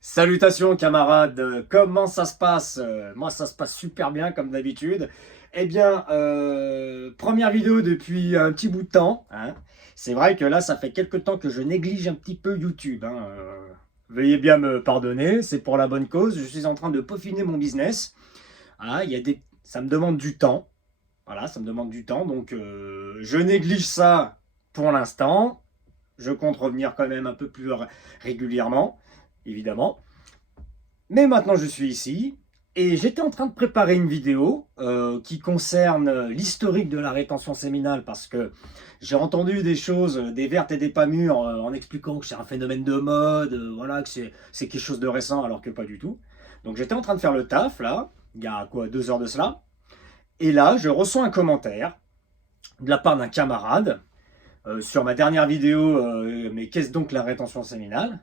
Salutations camarades, comment ça se passe? Moi ça se passe super bien comme d'habitude. Eh bien, première vidéo depuis un petit bout de temps, hein. C'est vrai que là ça fait quelques temps que je néglige un petit peu YouTube, hein. Veuillez bien me pardonner, c'est pour la bonne cause. Je suis en train de peaufiner mon business. Ah, ça me demande du temps. Voilà, ça me demande du temps, donc je néglige ça pour l'instant. Je compte revenir quand même un peu plus régulièrement, évidemment. Mais maintenant, je suis ici et j'étais en train de préparer une vidéo qui concerne l'historique de la rétention séminale parce que j'ai entendu des choses, des vertes et des pas mûres, en expliquant que c'est un phénomène de mode, voilà, que c'est quelque chose de récent alors que pas du tout. Donc j'étais en train de faire le taf là, il y a quoi, 2 heures de cela. Et là, je reçois un commentaire de la part d'un camarade sur ma dernière vidéo, mais qu'est-ce donc la rétention séminale?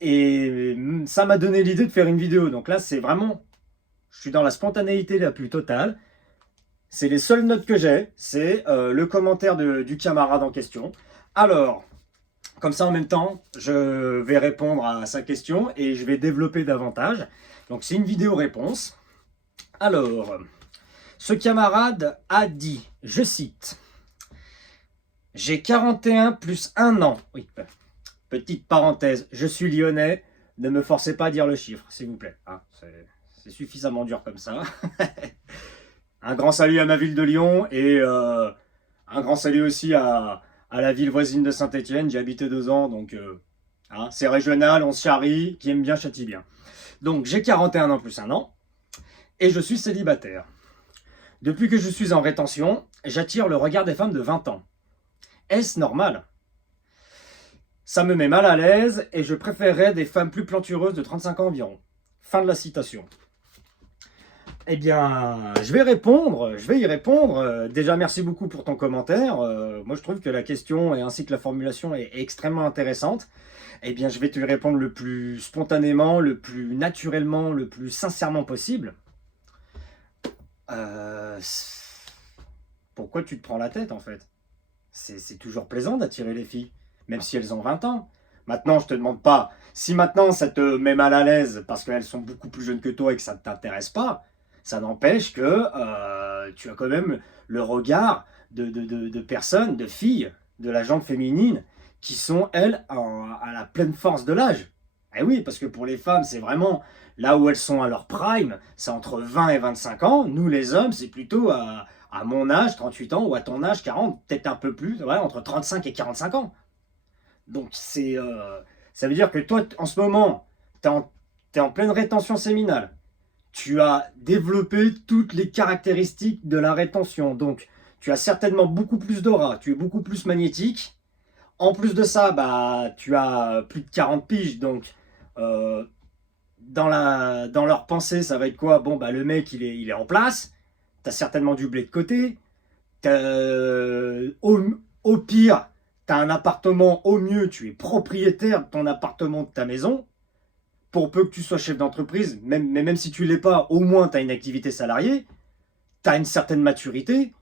Et ça m'a donné l'idée de faire une vidéo. Donc là, c'est vraiment, je suis dans la spontanéité la plus totale. C'est les seules notes que j'ai, c'est le commentaire du camarade en question. Alors, comme ça en même temps, je vais répondre à sa question et je vais développer davantage. Donc c'est une vidéo réponse. Alors, ce camarade a dit, je cite, j'ai 41 plus 1 an. Oui, petite parenthèse, je suis lyonnais, ne me forcez pas à dire le chiffre, s'il vous plaît. Hein, c'est suffisamment dur comme ça. Un grand salut à ma ville de Lyon et un grand salut aussi à la ville voisine de Saint-Étienne. J'ai habité 2 ans, donc hein, c'est régional, on se charrie, qui aime bien châtie bien. Donc j'ai 41 ans plus 1 an et je suis célibataire. Depuis que je suis en rétention, j'attire le regard des femmes de 20 ans. Est-ce normal? Ça me met mal à l'aise et je préférerais des femmes plus plantureuses de 35 ans environ. Fin de la citation. Eh bien, je vais y répondre. Déjà, merci beaucoup pour ton commentaire. Moi, je trouve que la question et ainsi que la formulation est extrêmement intéressante. Eh bien, je vais te répondre le plus spontanément, le plus naturellement, le plus sincèrement possible. Euh, Pourquoi tu te prends la tête, en fait? C'est toujours plaisant d'attirer les filles, même si elles ont 20 ans. Maintenant, je te demande pas, si maintenant ça te met mal à l'aise parce qu'elles sont beaucoup plus jeunes que toi et que ça ne t'intéresse pas, ça n'empêche que tu as quand même le regard de personnes, de filles, de la gente féminine, qui sont, elles, à la pleine force de l'âge. Eh oui, parce que pour les femmes, c'est vraiment là où elles sont à leur prime, c'est entre 20 et 25 ans. Nous, les hommes, c'est plutôt à mon âge, 38 ans, ou à ton âge, 40, peut-être un peu plus, voilà, entre 35 et 45 ans. Donc ça veut dire que toi, en ce moment, tu es en pleine rétention séminale. Tu as développé toutes les caractéristiques de la rétention. Donc tu as certainement beaucoup plus d'aura, tu es beaucoup plus magnétique. En plus de ça, bah, tu as plus de 40 piges. Donc euh, dans leur pensée, ça va être quoi? Bon, bah, le mec, il est en place. Tu as certainement du blé de côté. Au pire, tu as un appartement, au mieux, tu es propriétaire de ton appartement, de ta maison. Pour peu que tu sois chef d'entreprise, mais même si tu ne l'es pas, au moins tu as une activité salariée, tu as une certaine maturité.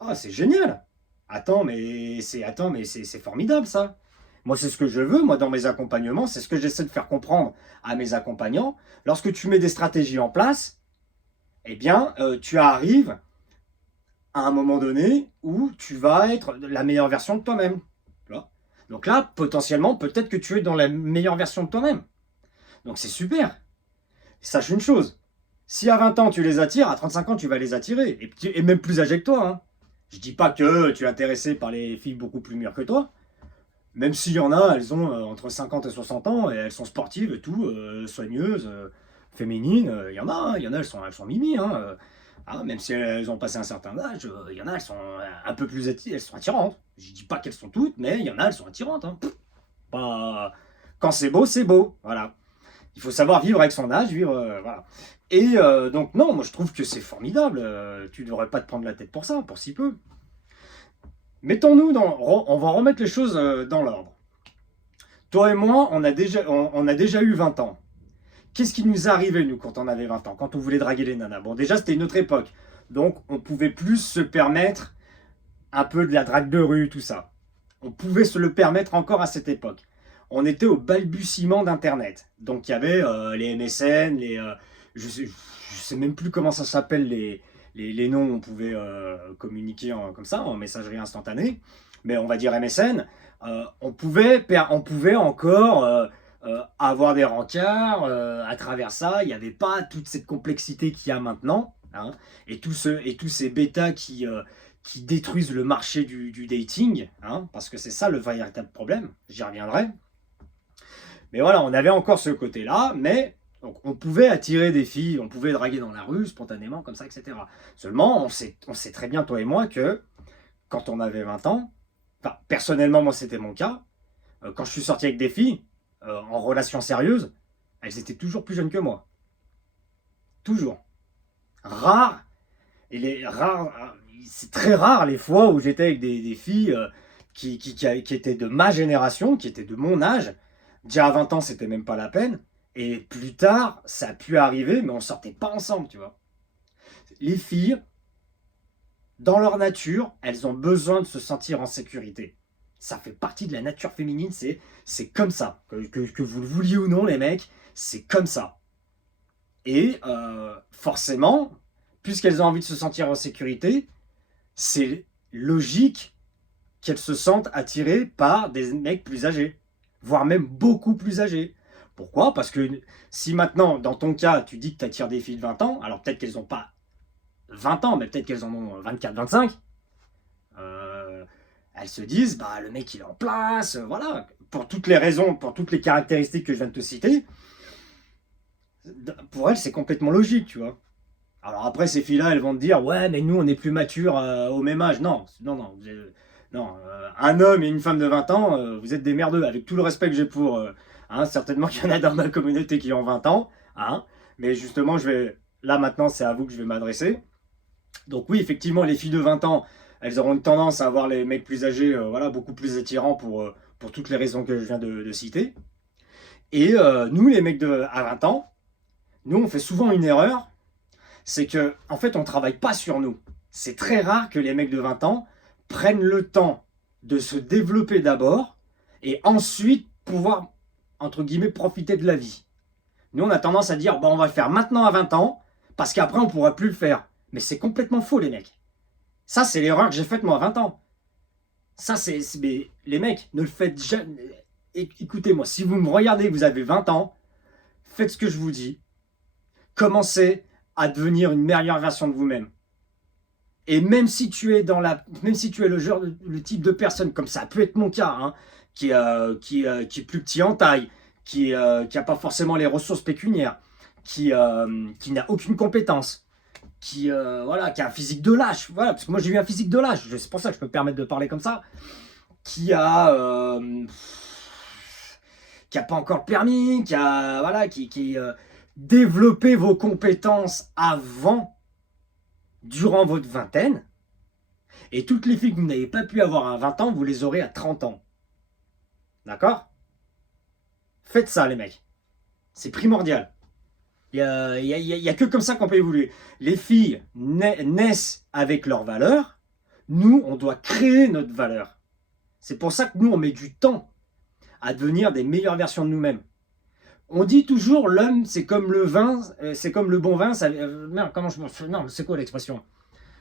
Ah, c'est génial! Attends, mais c'est formidable ça. Moi, c'est ce que je veux, moi, dans mes accompagnements, c'est ce que j'essaie de faire comprendre à mes accompagnants. Lorsque tu mets des stratégies en place, eh bien, tu arrives à un moment donné où tu vas être la meilleure version de toi-même. Donc là, potentiellement, peut-être que tu es dans la meilleure version de toi-même. Donc c'est super. Sache une chose, si à 20 ans tu les attires, à 35 ans tu vas les attirer. Et même plus âgé que toi. Hein. Je dis pas que tu es intéressé par les filles beaucoup plus mûres que toi. Même s'il y en a, elles ont entre 50 et 60 ans et elles sont sportives et tout, soigneuses, féminines. Il y en a, hein, il y en a, elles sont mimi. Hein, hein, même si elles ont passé un certain âge, il y en a, elles sont un peu plus elles sont attirantes. Je dis pas qu'elles sont toutes, mais il y en a, elles sont attirantes. Hein. Pas... Quand c'est beau, c'est beau. Voilà. Il faut savoir vivre avec son âge, vivre. Voilà. Et donc, non, moi je trouve que c'est formidable. Tu ne devrais pas te prendre la tête pour ça, pour si peu. Mettons-nous dans. On va remettre les choses dans l'ordre. Toi et moi, on a déjà eu 20 ans. Qu'est-ce qui nous arrivait, nous, quand on avait 20 ans, quand on voulait draguer les nanas? Bon, déjà, c'était une autre époque. Donc, on pouvait plus se permettre un peu de la drague de rue, tout ça. On pouvait se le permettre encore à cette époque. on était au balbutiement d'Internet. Donc il y avait les MSN, je sais même plus comment ça s'appelle les noms où on pouvait communiquer comme ça en messagerie instantanée, mais on va dire MSN. On pouvait encore avoir des rencarts à travers ça. Il n'y avait pas toute cette complexité qu'il y a maintenant, hein, et tous ces bêtas qui détruisent le marché du dating, hein, parce que c'est ça le véritable problème. J'y reviendrai. Mais voilà, on avait encore ce côté-là, mais donc, on pouvait attirer des filles, on pouvait draguer dans la rue spontanément, comme ça, etc. Seulement, on sait très bien, toi et moi, que quand on avait 20 ans, enfin, personnellement, moi, c'était mon cas, quand je suis sorti avec des filles, en relation sérieuse, elles étaient toujours plus jeunes que moi. Toujours. Rare, c'est très rare les fois où j'étais avec des filles qui étaient de ma génération, qui étaient de mon âge. Déjà à 20 ans, c'était même pas la peine. Et plus tard, ça a pu arriver, mais on sortait pas ensemble, tu vois. Les filles, dans leur nature, elles ont besoin de se sentir en sécurité. Ça fait partie de la nature féminine, c'est comme ça. Que vous le vouliez ou non, les mecs, c'est comme ça. Et forcément, puisqu'elles ont envie de se sentir en sécurité, c'est logique qu'elles se sentent attirées par des mecs plus âgés, voire même beaucoup plus âgés. Pourquoi? Parce que si maintenant, dans ton cas, tu dis que tu attires des filles de 20 ans, alors peut-être qu'elles n'ont pas 20 ans, mais peut-être qu'elles en ont 24, 25, elles se disent, bah le mec il est en place, voilà, pour toutes les raisons, pour toutes les caractéristiques que je viens de te citer, pour elles c'est complètement logique, tu vois. Alors après, ces filles-là, elles vont te dire, ouais, mais nous, on est plus matures au même âge. Non, non, non. Non, un homme et une femme de 20 ans, vous êtes des merdeux. Avec tout le respect que j'ai pour hein, certainement qu'il y en a dans ma communauté qui ont 20 ans. Hein, mais justement, là maintenant, c'est à vous que je vais m'adresser. Donc oui, effectivement, les filles de 20 ans, elles auront une tendance à avoir les mecs plus âgés, voilà, beaucoup plus attirants pour toutes les raisons que je viens de citer. Et nous, les mecs à 20 ans, nous, on fait souvent une erreur. C'est que, en fait, on ne travaille pas sur nous. C'est très rare que les mecs de 20 ans prennent le temps de se développer d'abord et ensuite pouvoir, entre guillemets, profiter de la vie. Nous, on a tendance à dire, bah, on va le faire maintenant à 20 ans parce qu'après, on ne pourra plus le faire. Mais c'est complètement faux, les mecs. Ça, c'est l'erreur que j'ai faite, moi, à 20 ans. Ça, mais les mecs, ne le faites jamais. Écoutez-moi, si vous me regardez, vous avez 20 ans, faites ce que je vous dis. Commencez à devenir une meilleure version de vous-même. Et même si tu es le type de personne, comme ça peut être mon cas, hein, qui est plus petit en taille, qui n'a pas forcément les ressources pécuniaires, qui n'a aucune compétence, voilà, qui a un physique de lâche, voilà, parce que moi j'ai eu un physique de lâche, c'est pour ça que je peux me permettre de parler comme ça, qui a pas encore le permis, qui développez vos compétences durant votre vingtaine, et toutes les filles que vous n'avez pas pu avoir à 20 ans, vous les aurez à 30 ans. D'accord? Faites ça, les mecs. C'est primordial. Il y a que comme ça qu'on peut évoluer. Les filles naissent avec leurs valeurs. Nous, on doit créer notre valeur. C'est pour ça que nous, on met du temps à devenir des meilleures versions de nous-mêmes. On dit toujours l'homme c'est comme le vin, c'est comme le bon vin. Merde, comment non, c'est quoi l'expression?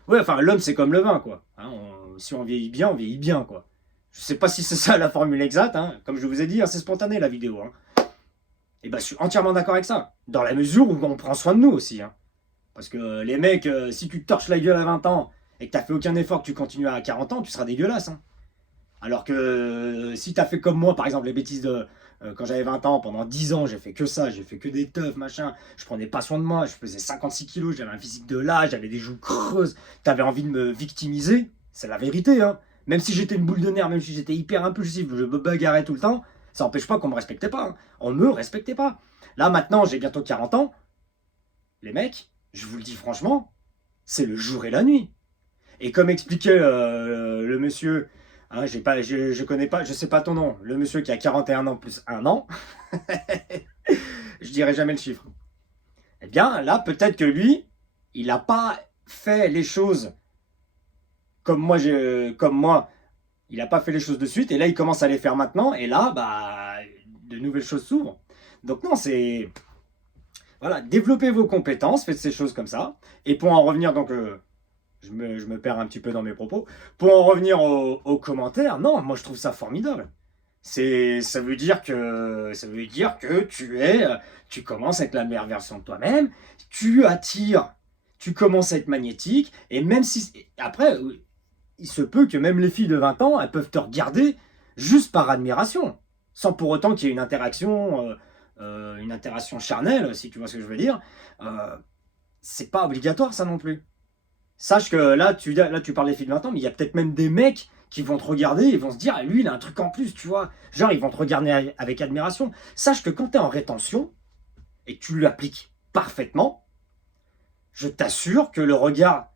Ouais, enfin l'homme c'est comme le vin quoi. Hein, si on vieillit bien quoi. Je sais pas si c'est ça la formule exacte. Hein. Comme je vous ai dit, hein, c'est spontané la vidéo. Hein. Et ben je suis entièrement d'accord avec ça. Dans la mesure où on prend soin de nous aussi. Hein. Parce que les mecs, si tu te torches la gueule à 20 ans et que t'as fait aucun effort, que tu continues à 40 ans, tu seras dégueulasse. Hein. Alors que si t'as fait comme moi, par exemple, les bêtises de quand j'avais 20 ans, pendant 10 ans, j'ai fait que ça, j'ai fait que des teufs, machin, je prenais pas soin de moi, je faisais 56 kilos, j'avais un physique de lâche, j'avais des joues creuses, t'avais envie de me victimiser, c'est la vérité, hein. Même si j'étais une boule de nerfs, même si j'étais hyper impulsif, je me bagarrais tout le temps, ça n'empêche pas qu'on me respectait pas, hein. On me respectait pas. Là maintenant, j'ai bientôt 40 ans, les mecs, je vous le dis franchement, c'est le jour et la nuit. Et comme expliquait le monsieur, hein, je connais pas, je sais pas ton nom, le monsieur qui a 41 ans plus 1 an, je dirai jamais le chiffre. Eh bien, là, peut-être que lui, il n'a pas fait les choses comme moi, il n'a pas fait les choses de suite, et là, il commence à les faire maintenant, et là, bah, de nouvelles choses s'ouvrent. Donc non, c'est... Voilà, développez vos compétences, faites ces choses comme ça. Et pour en revenir, donc, je me perds un petit peu dans mes propos. Pour en revenir aux commentaires, non, moi je trouve ça formidable. Ça veut dire que tu commences à être la meilleure version de toi-même, tu attires, tu commences à être magnétique, et même si, après, il se peut que même les filles de 20 ans, elles peuvent te regarder juste par admiration, sans pour autant qu'il y ait une interaction charnelle, si tu vois ce que je veux dire. C'est pas obligatoire ça non plus. Sache que là, tu parles des filles de 20 ans, mais il y a peut-être même des mecs qui vont te regarder et vont se dire, ah, lui, il a un truc en plus, tu vois. Genre, ils vont te regarder avec admiration. Sache que quand tu es en rétention et que tu l'appliques parfaitement, je t'assure que le regard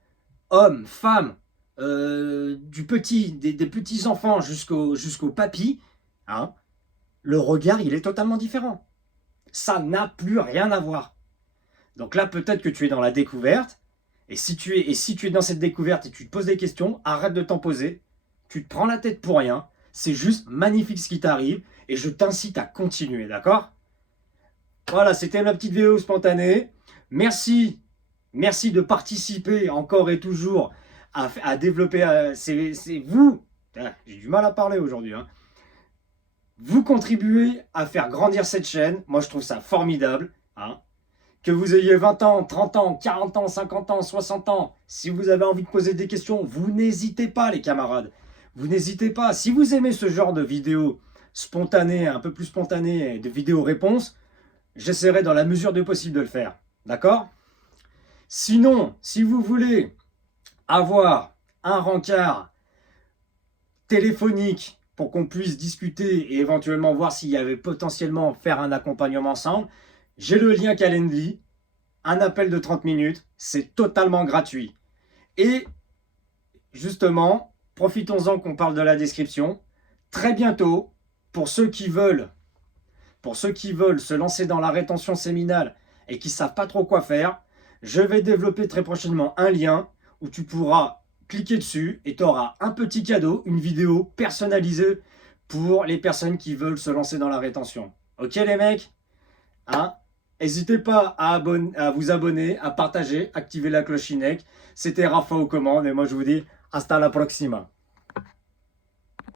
homme, femme, des petits enfants jusqu'au papy, hein, le regard, il est totalement différent. Ça n'a plus rien à voir. Donc là, peut-être que tu es dans la découverte. Et si tu es dans cette découverte et tu te poses des questions, arrête de t'en poser. Tu te prends la tête pour rien. C'est juste magnifique ce qui t'arrive. Et je t'incite à continuer, d'accord? Voilà, c'était ma petite vidéo spontanée. Merci de participer encore et toujours à développer. C'est vous. J'ai du mal à parler aujourd'hui. Hein. Vous contribuez à faire grandir cette chaîne. Moi, je trouve ça formidable. Hein. Que vous ayez 20 ans, 30 ans, 40 ans, 50 ans, 60 ans, si vous avez envie de poser des questions, vous n'hésitez pas les camarades. Vous n'hésitez pas. Si vous aimez ce genre de vidéos spontanées, un peu plus spontanées, de vidéos-réponses, j'essaierai dans la mesure du possible de le faire. D'accord? Sinon, si vous voulez avoir un rencard téléphonique pour qu'on puisse discuter et éventuellement voir s'il y avait potentiellement faire un accompagnement ensemble, j'ai le lien Calendly, un appel de 30 minutes, c'est totalement gratuit. Et justement, profitons-en qu'on parle de la description. Très bientôt, pour ceux qui veulent se lancer dans la rétention séminale et qui ne savent pas trop quoi faire, je vais développer très prochainement un lien où tu pourras cliquer dessus et tu auras un petit cadeau, une vidéo personnalisée pour les personnes qui veulent se lancer dans la rétention. Ok les mecs? Hein? N'hésitez pas à vous abonner, à partager, activer la cloche INEC. C'était Rafa aux commandes et moi je vous dis hasta la próxima.